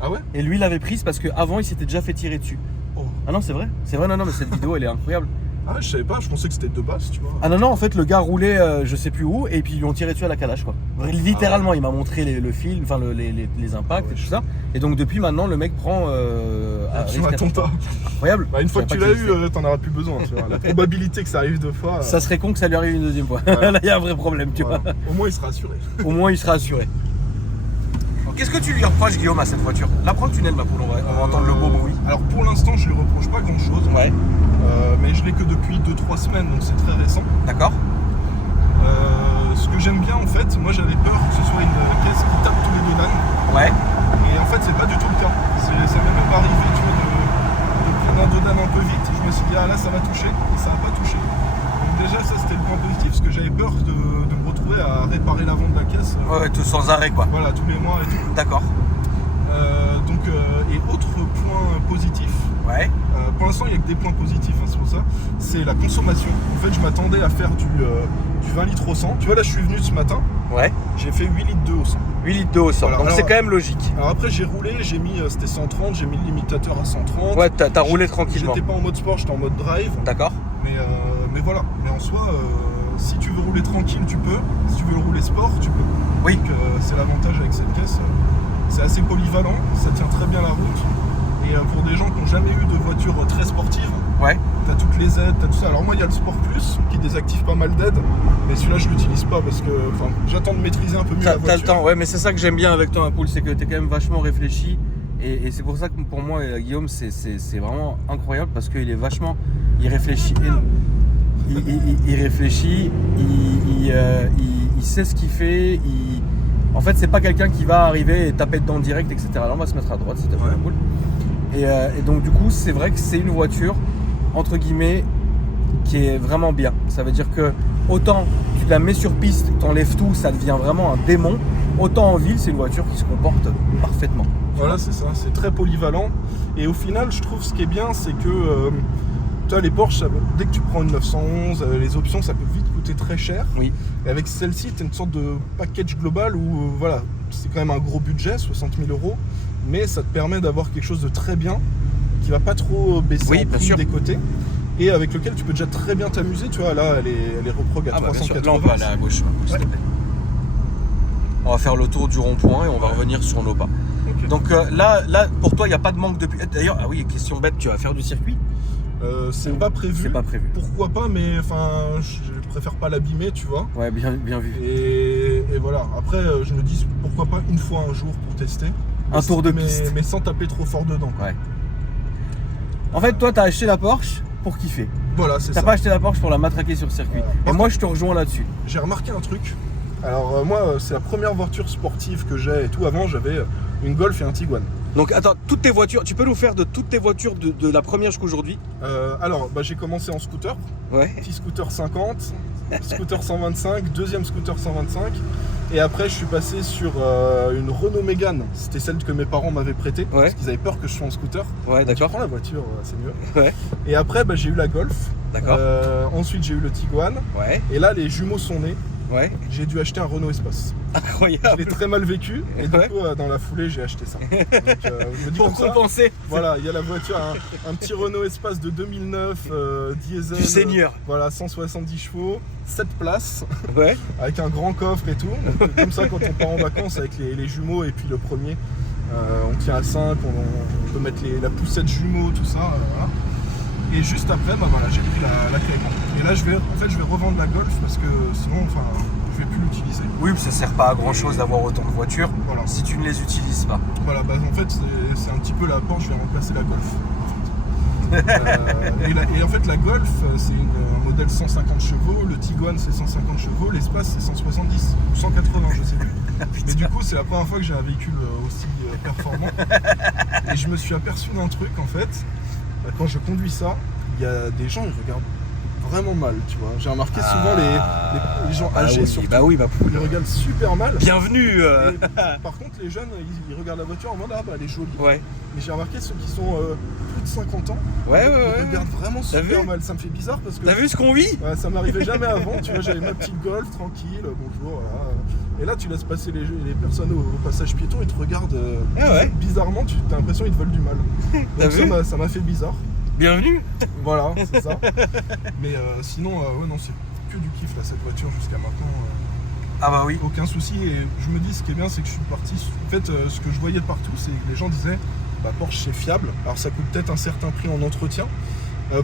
Ah ouais? Et lui, il l'avait prise parce qu'avant, il s'était déjà fait tirer dessus. Oh. Ah non, c'est vrai? C'est vrai, non, mais cette vidéo, elle est incroyable. Ah ouais, je savais pas, je pensais que c'était de base, tu vois. Ah non, en fait, le gars roulait je sais plus où, et puis ils lui ont tiré dessus à la calache, quoi. Littéralement, il m'a montré le film, enfin les impacts Ah ouais, et tout ça. Et donc, depuis maintenant, le mec prend Option attentat. Incroyable. Bah, une fois Je que tu savais l'as pas qu'il eu, t'en auras plus besoin, tu vois. La probabilité que ça arrive 2 fois. Ça serait con que ça lui arrive une deuxième fois. Ouais. Là, il y a un vrai problème, tu voilà. vois. Au moins il sera assuré. Au moins, il sera assuré. Qu'est-ce que tu lui reproches, Guillaume, à cette voiture? Là, prends le tunnel, ma poule, on va entendre le beau bruit. Alors pour l'instant, je lui reproche pas grand chose. Ouais, Mais je l'ai que depuis 2-3 semaines, donc c'est très récent. d'accord. Ce que j'aime bien en fait, moi j'avais peur que ce soit une caisse qui tape tous les dodanes. Ouais, Et en fait, c'est pas du tout le cas. Ça m'est même pas arrivé, tu vois, de prendre un dodan un peu vite. Je me suis dit, ah là, ça va toucher. Et ça n'a pas touché. Donc déjà, ça c'était le point positif. Parce que j'avais peur de me retrouver à réparer l'avant de la caisse. ouais, tout sans arrêt, quoi. Voilà, tous les mois et tout. D'accord. Et autre point positif, Ouais, pour l'instant il n'y a que des points positifs, hein, c'est pour ça, c'est la consommation. En fait, je m'attendais à faire du 20 litres au 100. Tu vois, là je suis venu ce matin, ouais. j'ai fait 8 litres d'eau au 100. 8 litres d'eau au 100. Voilà, Donc alors- c'est quand même logique. Alors après j'ai roulé, j'ai mis, c'était 130, j'ai mis le limitateur à 130. Ouais, t'as roulé tranquillement. J'étais pas en mode sport, j'étais en mode drive. D'accord. Mais voilà, mais en soi, si tu veux rouler tranquille, tu peux. Si tu veux rouler sport, tu peux. Oui. Donc c'est l'avantage avec cette caisse. C'est assez polyvalent, ça tient très bien la route. Et pour des gens qui n'ont jamais eu de voiture très sportive, Ouais. t'as toutes les aides, t'as tout ça. Alors moi il y a le Sport Plus qui désactive pas mal d'aides, mais celui-là je l'utilise pas parce que j'attends de maîtriser un peu mieux la T'as voiture. le temps, ouais, mais c'est ça que j'aime bien avec toi, Poule, c'est que t'es quand même vachement réfléchi. Et c'est pour ça que pour moi, Guillaume, c'est vraiment incroyable parce qu'il est vachement. Il réfléchit. Il réfléchit, il sait ce qu'il fait. En fait, c'est pas quelqu'un qui va arriver et taper dedans direct, etc. Là, on va se mettre à droite, c'était vraiment cool. Et donc, du coup, c'est vrai que c'est une voiture, entre guillemets, qui est vraiment bien. Ça veut dire que autant tu la mets sur piste, t'enlèves tout, ça devient vraiment un démon. Autant en ville, c'est une voiture qui se comporte parfaitement. Voilà, c'est ça, c'est très polyvalent. Et au final, je trouve ce qui est bien, c'est que tu vois, les Porsche, dès que tu prends une 911, les options, ça peut vite coûter très cher. Oui. Et avec celle-ci, tu as une sorte de package global où voilà, c'est quand même un gros budget, 60 000 €, mais ça te permet d'avoir quelque chose de très bien, qui va pas trop baisser Oui, en bien prix sûr. des côtés, et avec lequel tu peux déjà très bien t'amuser. Tu vois, là, elle est reprog à Ah bah bien sûr, 380. là on va aller à gauche, s'il te plaît. On va faire le tour du rond-point et on va revenir sur nos pas. Ok. Donc là, pour toi, il n'y a pas de manque de... D'ailleurs, ah oui, question bête, tu vas faire du circuit? C'est pas prévu. C'est pas prévu. Pourquoi pas, mais enfin, je préfère pas l'abîmer, tu vois. Ouais, bien vu. Et voilà, après je me dis pourquoi pas une fois un jour pour tester. Un tour de mais, piste. mais sans taper trop fort dedans. Ouais. En fait, toi, t'as acheté la Porsche pour kiffer. Voilà, c'est T'as ça. pas acheté la Porsche pour la matraquer sur circuit. Ouais. Et moi, je te rejoins là-dessus. J'ai remarqué un truc. Alors moi, c'est la première voiture sportive que j'ai et tout. Avant, j'avais une Golf et un Tiguan. Donc attends, toutes tes voitures, tu peux nous faire de toutes tes voitures de la première jusqu'aujourd'hui? Alors, j'ai commencé en scooter. Ouais. Petit scooter 50, scooter 125, deuxième scooter 125. Et après, je suis passé sur une Renault Mégane. C'était celle que mes parents m'avaient prêtée. Ouais. Parce qu'ils avaient peur que je sois en scooter. Ouais, Tu d'accord. prends la voiture, c'est mieux. Ouais, Et après, bah, j'ai eu la Golf. d'accord. Ensuite, j'ai eu le Tiguan. Ouais, Et là, les jumeaux sont nés. ouais. J'ai dû acheter un Renault Espace. Je Incroyable. l'ai très mal vécu. Et du Ouais. coup, dans la foulée, j'ai acheté ça. Donc, je me dis Pour comme ça, compenser. voilà, il y a la voiture, un petit Renault Espace de 2009, diesel. Du seigneur. Voilà, 170 chevaux, 7 places, Ouais. avec un grand coffre et tout. Donc, comme ça, quand on part en vacances avec les jumeaux et puis le premier, on tient à 5, on peut mettre la poussette jumeaux, tout ça. Voilà. Et juste après, bah, voilà, j'ai pris la Cayman. Et là, je vais revendre la Golf parce que sinon, enfin, je vais plus l'utiliser. Oui, mais ça sert pas à grand chose d'avoir autant de voitures Voilà. si tu ne les utilises pas. Voilà, bah, en fait, c'est un petit peu la Porsche, je vais remplacer la Golf. Et en fait, la Golf, c'est un modèle 150 chevaux, le Tiguan, c'est 150 chevaux, l'Espace, c'est 170 ou 180, je sais plus. Mais du coup, c'est la première fois que j'ai un véhicule aussi performant. Et je me suis aperçu d'un truc, en fait, quand je conduis ça, il y a des gens, ils regardent vraiment mal, tu vois. J'ai remarqué souvent les gens âgés, oui, surtout, bah oui, bah ils regardent super mal. bienvenue. Et, par contre, les jeunes, ils regardent la voiture en mode ah bah elle est jolie. Ouais. Mais j'ai remarqué ceux qui sont plus de 50 ans, Ouais, ils ouais. regardent vraiment T'as super vu mal. Ça me fait bizarre parce que T'as vu ce qu'on vit? ouais, ça m'arrivait jamais avant. Tu vois, j'avais ma petite Golf tranquille, bonjour. Voilà. Et là, tu laisses passer les personnes au passage piéton, ils te regardent Ah ouais. bizarrement. Tu as l'impression qu'ils te veulent du mal. T'as Donc vu ça m'a fait bizarre. Bienvenue. Voilà, c'est ça. Mais sinon, ouais, non, c'est que du kiff là cette voiture jusqu'à maintenant. Ah bah oui. Aucun souci, et je me dis ce qui est bien, c'est que je suis parti. En fait, ce que je voyais partout, c'est que les gens disaient bah, Porsche c'est fiable. Alors ça coûte peut-être un certain prix en entretien.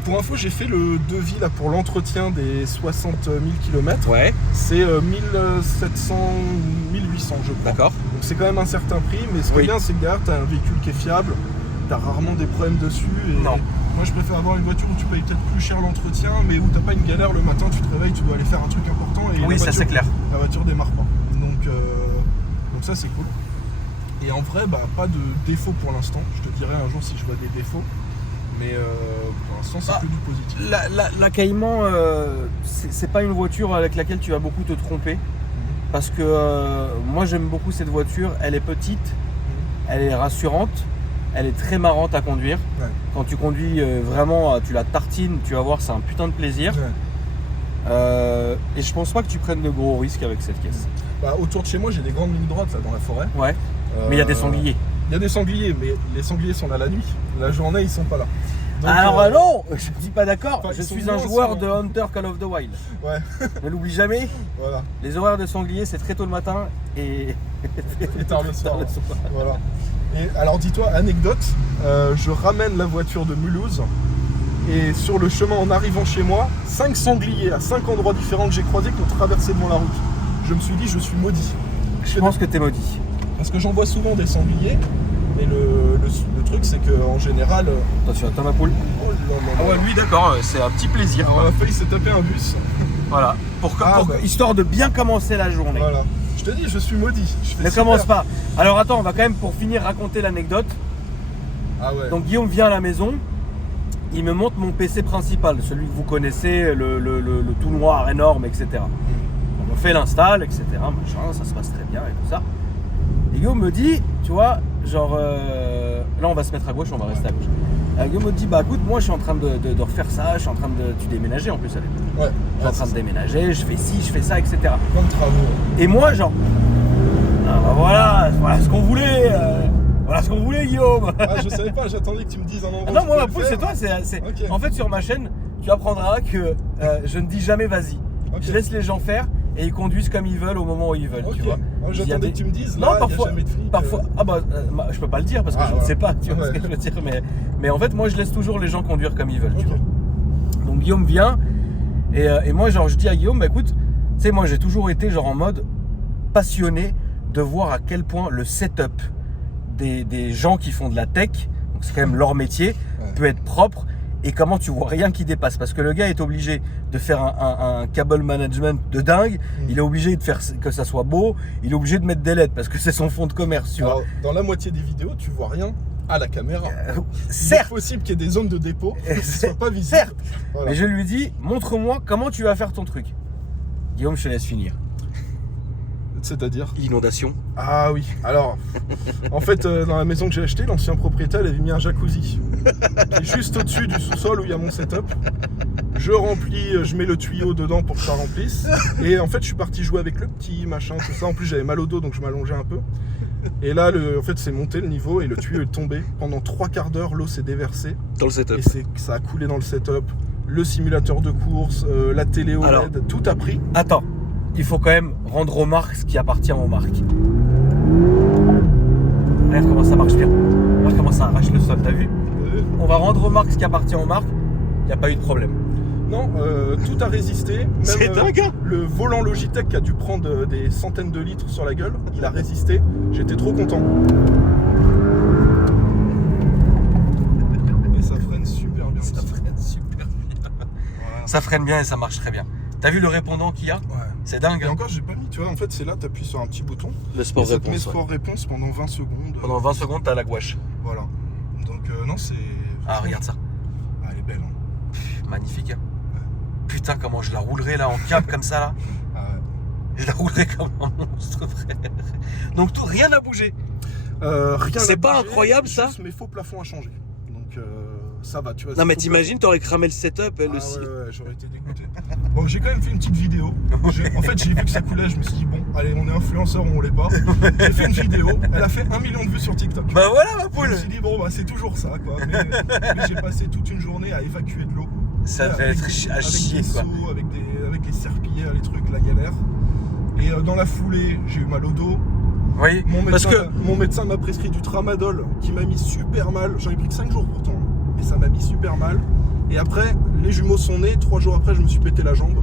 Pour info, j'ai fait le devis là pour l'entretien des 60 000 km. Ouais, C'est 1700 ou 1800, je crois. d'accord. Donc c'est quand même un certain prix, mais ce qui Oui. est bien, c'est que derrière, tu as un véhicule qui est fiable. Tu as rarement des problèmes dessus. Et Non. moi, je préfère avoir une voiture où tu payes peut-être plus cher l'entretien, mais où tu n'as pas une galère le matin, tu te réveilles, tu dois aller faire un truc important. Et Oui, la ça voiture- c'est clair. la voiture démarre pas. Donc ça c'est cool. Et en vrai, bah, pas de défaut pour l'instant. Je te dirai un jour si je vois des défauts. Mais pour l'instant, c'est Bah, que du positif. La Cayman, c'est pas une voiture avec laquelle tu vas beaucoup te tromper. Parce que moi j'aime beaucoup cette voiture. Elle est petite, elle est rassurante, elle est très marrante à conduire. Ouais. Quand tu conduis vraiment, tu la tartines, tu vas voir, c'est un putain de plaisir. Ouais. Et je pense pas que tu prennes de gros risques avec cette caisse. Bah, autour de chez moi, j'ai des grandes lignes droites là, dans la forêt. Ouais, mais il y a des sangliers. Il y a des sangliers, mais les sangliers sont là la nuit. La journée, ils sont pas là. Donc, Alors non, je suis pas d'accord, enfin, je ils sont suis un moins joueur sur- de Hunter Call of the Wild. Ouais, Ne l'oublie jamais, voilà. les horaires de sangliers c'est très tôt le matin et Et tard le soir. tard le soir. Voilà. Et alors dis-toi, anecdote, je ramène la voiture de Mulhouse et sur le chemin en arrivant chez moi, 5 sangliers à 5 endroits différents que j'ai croisés qui ont traversé devant la route. Je me suis dit, je suis maudit. Je pense que t'es maudit. Parce que j'en vois souvent des sangliers, mais le truc c'est qu'en général... Attention, Thomas Poul. oh là là Ah là. ouais, lui d'accord, c'est un petit plaisir. Alors, on a failli se taper un bus. Voilà, Ah, bah. histoire de bien commencer la journée. Voilà. Je te dis, je suis maudit. Je fais Ne super. commence pas. Alors attends, on va quand même pour finir raconter l'anecdote. Ah ouais. Donc Guillaume vient à la maison, il me montre mon PC principal, celui que vous connaissez, le tout noir énorme, etc. Donc, on fait l'install, etc. Machin, ça se passe très bien et tout ça. Et Guillaume me dit, tu vois, genre, là on va se mettre à gauche, on va rester à gauche. Guillaume me dit, bah écoute, moi je suis en train de refaire ça, je suis en train de. Tu déménager en plus à l'époque. Ouais. Je suis en train de déménager, je fais ci, je fais ça, etc. Plein de travaux. Et moi, genre, ah bah voilà ce qu'on voulait, voilà ce qu'on voulait, Guillaume. Ah, je savais pas, j'attendais que tu me dises un endroit. Ah où non, tu moi, peux ma le poule, faire. c'est toi. Ok. En fait, sur ma chaîne, tu apprendras que je ne dis jamais vas-y. Ok. Je laisse les gens faire et ils conduisent comme ils veulent au moment où ils veulent, Ok. tu vois. Moi, Il y a j'attendais des- que tu me dises, Non, là, il n'y a parfois, jamais de flic. parfois, ah bah, je peux pas le dire parce que Ah, je ne voilà. sais pas, tu vois Ouais. ce que je veux dire. Mais en fait, moi, je laisse toujours les gens conduire comme ils veulent, tu Ok. vois. Donc Guillaume vient et moi, genre, je dis à Guillaume, bah écoute, tu sais, moi, j'ai toujours été genre en mode passionné de voir à quel point le setup des gens qui font de la tech, donc c'est quand même leur métier, Ouais. peut être propre et comment tu vois rien qui dépasse. Parce que le gars est obligé de faire un cable management de dingue, il est obligé de faire que ça soit beau, il est obligé de mettre des LED parce que c'est son fonds de commerce, tu vois. Alors, dans la moitié des vidéos, tu vois rien à la caméra. Il est Certes, possible qu'il y ait des zones de dépôt qui ne soient pas visibles. certes, Voilà. mais je lui dis, montre-moi comment tu vas faire ton truc. Guillaume, je te laisse finir. C'est-à-dire? L'inondation. Ah oui, alors, en fait, dans la maison que j'ai achetée, l'ancien propriétaire il avait mis un jacuzzi qui est juste au-dessus du sous-sol où il y a mon setup. Je remplis, je mets le tuyau dedans pour que ça remplisse. Et en fait, je suis parti jouer avec le petit machin, tout ça. En plus, j'avais mal au dos, donc je m'allongeais un peu. Et là, en fait, c'est monté le niveau et le tuyau est tombé. Pendant 3/4 d'heure, l'eau s'est déversée. Dans le setup. Et ça a coulé dans le setup. Le simulateur de course, la télé OLED, Alors, tout a pris. Attends, il faut quand même rendre aux marques ce qui appartient aux marques. Regarde comment ça marche bien. Regarde comment ça arrache le sol, t'as vu? On va rendre aux marques ce qui appartient aux marques. Il n'y a pas eu de problème. Non, tout a résisté. Même, C'est dingue, hein? Le volant Logitech qui a dû prendre des centaines de litres sur la gueule, il a résisté. J'étais trop content. Et ça freine super bien. Ça freine super bien. Voilà. Ça freine bien et ça marche très bien. T'as vu le répondant qu'il y a? Ouais. C'est dingue. Et Hein? encore, j'ai pas mis, tu vois, en fait, c'est là, t'appuies sur un petit bouton. Le Et sport ça te met réponse. Ouais. sport réponse pendant 20 secondes. Pendant 20 secondes, t'as la gouache. Voilà. Donc, non, c'est. Ah, regarde ça. Ah, elle est belle, hein. Magnifique. Hein? Putain, comment je la roulerai là en câble comme ça là. Ah ouais. Je la roulerai comme un monstre, frère. Donc tout, rien n'a bougé. Rien C'est n'a pas bougé, incroyable, ça? juste mes faux plafonds à changer. Donc, ça va, tu vois. Non mais faux t'imagines, t'aurais cramé le setup, plafonds. le Ah site. ouais, j'aurais été dégoûté. Bon, j'ai quand même fait une petite vidéo. En fait, j'ai vu que ça coulait, je me suis dit, bon, allez, on est influenceur ou on l'est pas. J'ai fait une vidéo, elle a fait 1 million de vues sur TikTok. Bah voilà ma Je poule. me suis dit, bon, bah, c'est toujours ça, quoi. Mais j'ai passé toute une journée à évacuer de l'eau. Ça devait Avec- être à avec chier des quoi. seaux, avec les serpillères, les trucs, la galère. Et dans la foulée, j'ai eu mal au dos. Oui, parce que Mon médecin m'a prescrit du tramadol qui m'a mis super mal. J'en ai pris que 5 jours pourtant. Et ça m'a mis super mal. Et après, les jumeaux sont nés. 3 jours après, je me suis pété la jambe.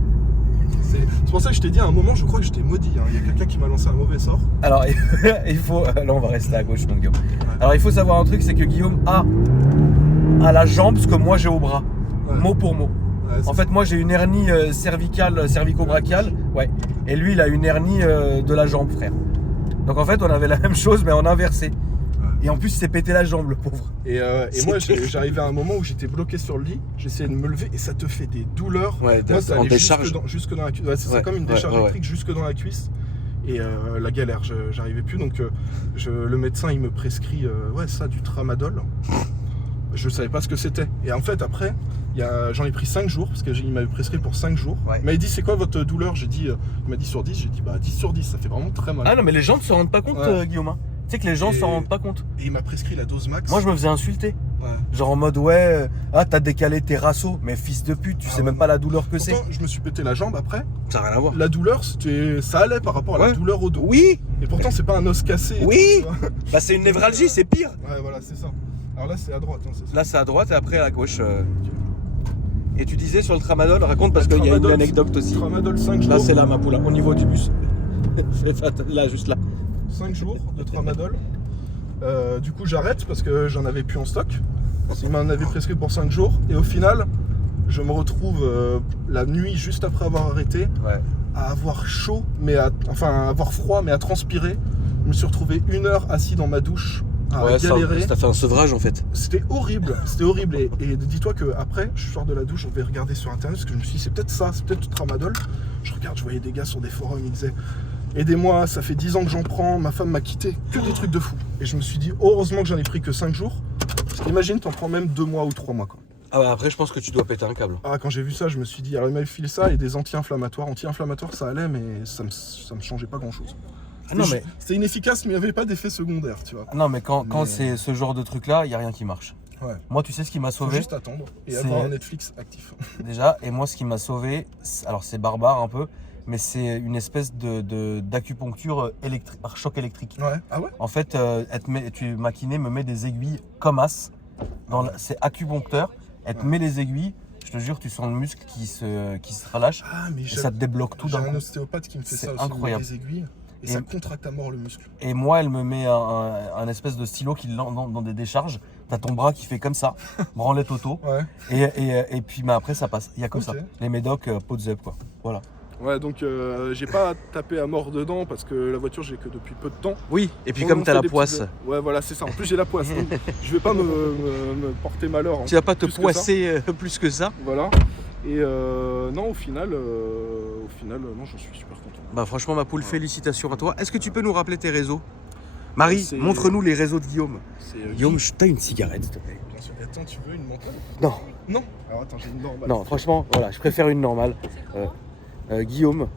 C'est pour ça que je t'ai dit à un moment, je crois que j'étais maudit. Hein. Il y a quelqu'un qui m'a lancé un mauvais sort. alors il faut. Là on va rester à gauche mon Guillaume. Alors il faut savoir un truc, c'est que Guillaume a la jambe ce que moi j'ai au bras. Ouais. Mot pour mot. Ouais, En fait, moi j'ai une hernie cervicale, cervico-brachiale, ouais. Et lui, il a une hernie de la jambe, frère. Donc en fait, on avait la même chose, mais en inversé. Et en plus, il s'est pété la jambe, le pauvre. Et moi, j'arrivais à un moment où j'étais bloqué sur le lit. J'essayais de me lever et ça te fait des douleurs. Ouais, Moi, ça en allait décharge. jusque dans la cuisse. Ouais, c'est Ouais, comme une ouais, décharge ouais, électrique jusque dans la cuisse. Et la galère, j'arrivais plus. Donc le médecin, il me prescrit ça, du tramadol. Je savais pas ce que c'était. Et en fait, après, j'en ai pris 5 jours, parce qu'il m'avait prescrit pour 5 jours. Ouais. Il m'a dit, c'est quoi votre douleur? Il m'a dit sur 10. J'ai dit, bah 10 sur 10, ça fait vraiment très mal. Ah non, mais les gens ne se rendent pas compte, Ouais. Guillaume. Hein. Tu sais que les gens Et- s'en rendent pas compte. Et il m'a prescrit la dose max. Moi, je me faisais insulter. Ouais. Genre en mode, t'as décalé tes rassos. Mais fils de pute, tu Ah sais ouais, même non. pas la douleur que c'est. Pourtant, je me suis pété la jambe après. Ça n'a rien à voir. La douleur, ça allait par rapport à la Ouais. douleur au dos. Oui, Et pourtant, c'est pas un os cassé. et Oui. tout, tu vois. bah c'est une névralgie, c'est pire. Ouais, voilà, c'est ça. Alors là, c'est à droite. Hein, c'est ça. Là, c'est à droite et après à la gauche. Et tu disais sur le tramadol, raconte parce qu'il y a une Tramadol, anecdote aussi. Tramadol 5 jours. Là, c'est là, ma poule, au niveau du bus. Là, juste là. 5 jours de tramadol. Du coup, j'arrête parce que j'en avais plus en stock. Parce qu'il m'en avait prescrit pour 5 jours. Et au final, je me retrouve la nuit, juste après avoir arrêté, Ouais. à avoir chaud, à avoir froid, mais à transpirer. Je me suis retrouvé 1 heure assis dans ma douche à galérer. Ça fait un sevrage en fait. C'était horrible, c'était horrible. Et dis-toi qu'après, je sors de la douche, je vais regarder sur internet parce que je me suis dit, c'est peut-être ça, c'est peut-être du tramadol. Je regarde, je voyais des gars sur des forums, ils disaient, aidez-moi, ça fait 10 ans que j'en prends, ma femme m'a quitté, que des trucs de fou. Et je me suis dit, heureusement que j'en ai pris que 5 jours. Parce qu'imagine, t'en prends même 2 mois ou 3 mois. Quoi. Ah bah après, je pense que tu dois péter un câble. Ah, quand j'ai vu ça, je me suis dit, alors il m'avait filé ça et des anti-inflammatoires. Anti-inflammatoires, ça allait, mais ça me changeait pas grand-chose. Ah non, mais, C'était inefficace, mais il n'y avait pas d'effet secondaire, tu vois. non, mais quand Mais- c'est ce genre de truc là, il n'y a rien qui marche. Ouais. Moi, tu sais ce qui m'a Faut sauvé juste attendre et c'est- avoir un Netflix actif. déjà, et moi ce qui m'a sauvé, alors c'est barbare un peu, mais c'est une espèce d'acupuncture par choc électrique. Ouais. Ah ouais? En fait, ma kiné me met des aiguilles comme as, c'est acupuncteur, elle te met les aiguilles, je te jure, tu sens le muscle qui se relâche Ah, mais et ça te débloque tout j'ai d'un un coup. ostéopathe qui me fait C'est ça aussi, incroyable. des aiguilles, et Et- ça contracte à mort le muscle. Et moi, elle me met un espèce de stylo qui lance dans des décharges. T'as ton bras qui fait comme ça, branlette auto. Ouais. Et puis mais après, ça passe. Il y a que Ok. ça. Les médocs, pots up quoi. Voilà. Ouais, donc j'ai pas tapé à mort dedans parce que la voiture j'ai que depuis peu de temps. Oui, et puis On comme fait t'as la des petits- poisse, Ouais, voilà, c'est ça. En plus j'ai la poisse. Donc, je vais pas me porter malheur. tu vas pas te plus que poisser plus que ça. Voilà. Et non, au final, non, j'en suis super content. Bah franchement ma poule, Ouais. félicitations à toi. Est-ce que tu peux nous rappeler tes réseaux? Marie, C'est- montre-nous les réseaux de Guillaume. C'est Guillaume, t'as une cigarette s'il te plaît? bien sûr. Attends, tu veux une mentale? Non, Non. Alors attends, j'ai une normale. non, franchement, voilà, je préfère une normale. Guillaume,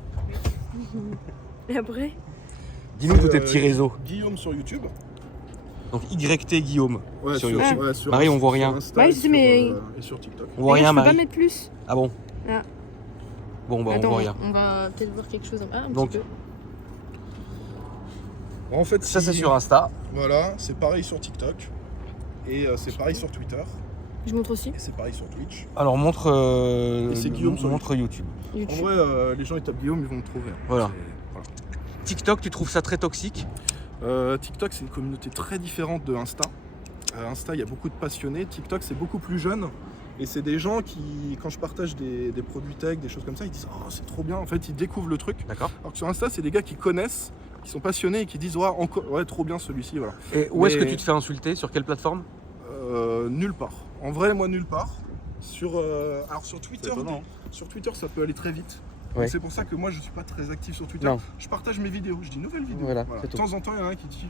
Et après dis-nous tous tes petits réseaux. Guillaume sur YouTube. Donc YT Guillaume Ouais, sur YouTube. ouais, sur- Marie, on voit sur rien. Insta Ouais, et je sais, sur, mais- et sur TikTok. On voit Mais rien, je peux pas Marie. mettre plus. Ah bon? Ah. Bon, bah on Attends, voit rien. on va peut-être voir quelque chose. Ah, un Donc, petit peu. Bon, en fait, ça c'est si- sur Insta. Voilà, c'est pareil sur TikTok. Et c'est pareil sur Twitter. Je montre aussi. Et c'est pareil sur Twitch. Alors montre, Et c'est Guillaume sur montre YouTube. En YouTube. vrai, les gens ils tapent Guillaume, ils vont me trouver. hein. Voilà. Voilà. TikTok, tu trouves ça très toxique? TikTok, c'est une communauté très différente de Insta. Insta, il y a beaucoup de passionnés. TikTok, c'est beaucoup plus jeune. Et c'est des gens qui, quand je partage des produits tech, des choses comme ça, ils disent oh, c'est trop bien. En fait, ils découvrent le truc. D'accord. Alors que sur Insta, c'est des gars qui connaissent, qui sont passionnés et qui disent ouais, trop bien celui-ci. Voilà. Et où est-ce que Mais- tu te fais insulter? Sur quelle plateforme? Nulle part. En vrai, moi, nulle part. Alors sur Twitter, C'est étonnant. sur Twitter, ça peut aller très vite. Ouais. Donc, c'est pour ça que moi, je suis pas très actif sur Twitter. Non. Je partage mes vidéos. Je dis nouvelle vidéo. Voilà, c'est De tout. temps en temps, il y en a un qui dit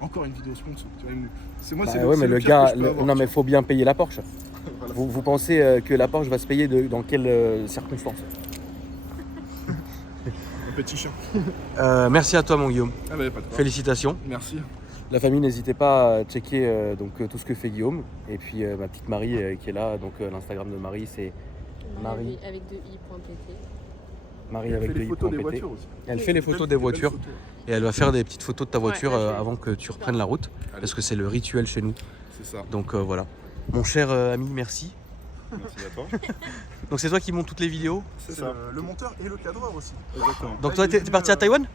encore une vidéo sponsor. Tu vois, c'est moi, Bah c'est ouais, mais c'est le pire gars, que je peux avoir, non tu mais faut bien payer la Porsche. Voilà. Vous pensez que la Porsche va se payer dans quelles circonstances? Un petit chien. Merci à toi mon Guillaume. Ah bah, pas de quoi. Félicitations. Merci. La famille, n'hésitez pas à checker tout ce que fait Guillaume. Et puis ma petite Marie qui est là. Donc l'Instagram de Marie, c'est Marie. Avec 2 i.pt. Marie Elle avec fait les des photos des i.pt. voitures aussi. Elle fait les photos des Belles voitures photos. et elle va faire des petites photos de ta voiture Ouais, elle fait. avant que tu reprennes la route. Allez. Parce que c'est le rituel chez nous. C'est ça. Donc voilà. Mon cher ami, merci. Merci à toi. Donc c'est toi qui montes toutes les vidéos. C'est ça. le monteur et le cadreur aussi. Exactement. Donc Ouais, toi, il est t'es venu, parti à Taïwan?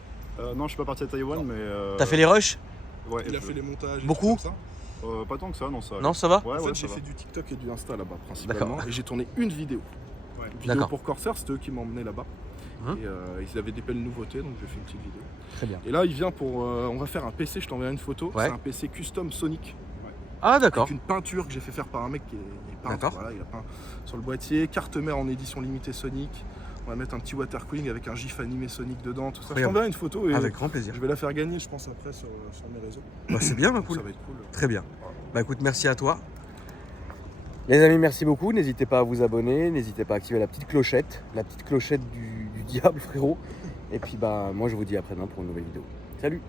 Non, je suis pas parti à Taïwan, mais. T'as fait les rushs? Ouais, Il a fait les montages. et Beaucoup tout comme ça. Pas tant que ça, non, ça. Non, ça va? Ouais, En ouais, fait, ça j'ai va. fait du TikTok et du Insta là-bas principalement. Et j'ai tourné une vidéo. Une vidéo D'accord. pour Corsair, c'était eux qui m'ont emmené là-bas. Hum. Et ils avaient des belles nouveautés, donc j'ai fait une petite vidéo. Très bien. Et là, il vient pour. On va faire un PC, je t'enverrai une photo. Ouais. C'est un PC custom Sonic. Ah d'accord. Avec une peinture que j'ai fait faire par un mec qui est peintre. D'accord. Voilà, il a peint sur le boîtier. Carte mère en édition limitée Sonic. On va mettre un petit water cooling avec un gif animé Sonic dedans, tout ça. Je Incroyable. t'enverrai une photo et Avec grand plaisir. je vais la faire gagner, je pense, après sur mes réseaux. Bah, c'est bien ma Donc, poule. ça va être cool. Très bien. Bah écoute, merci à toi. Les amis, merci beaucoup. N'hésitez pas à vous abonner, n'hésitez pas à activer la petite clochette du diable frérot. Et puis bah moi je vous dis à après-demain pour une nouvelle vidéo. Salut!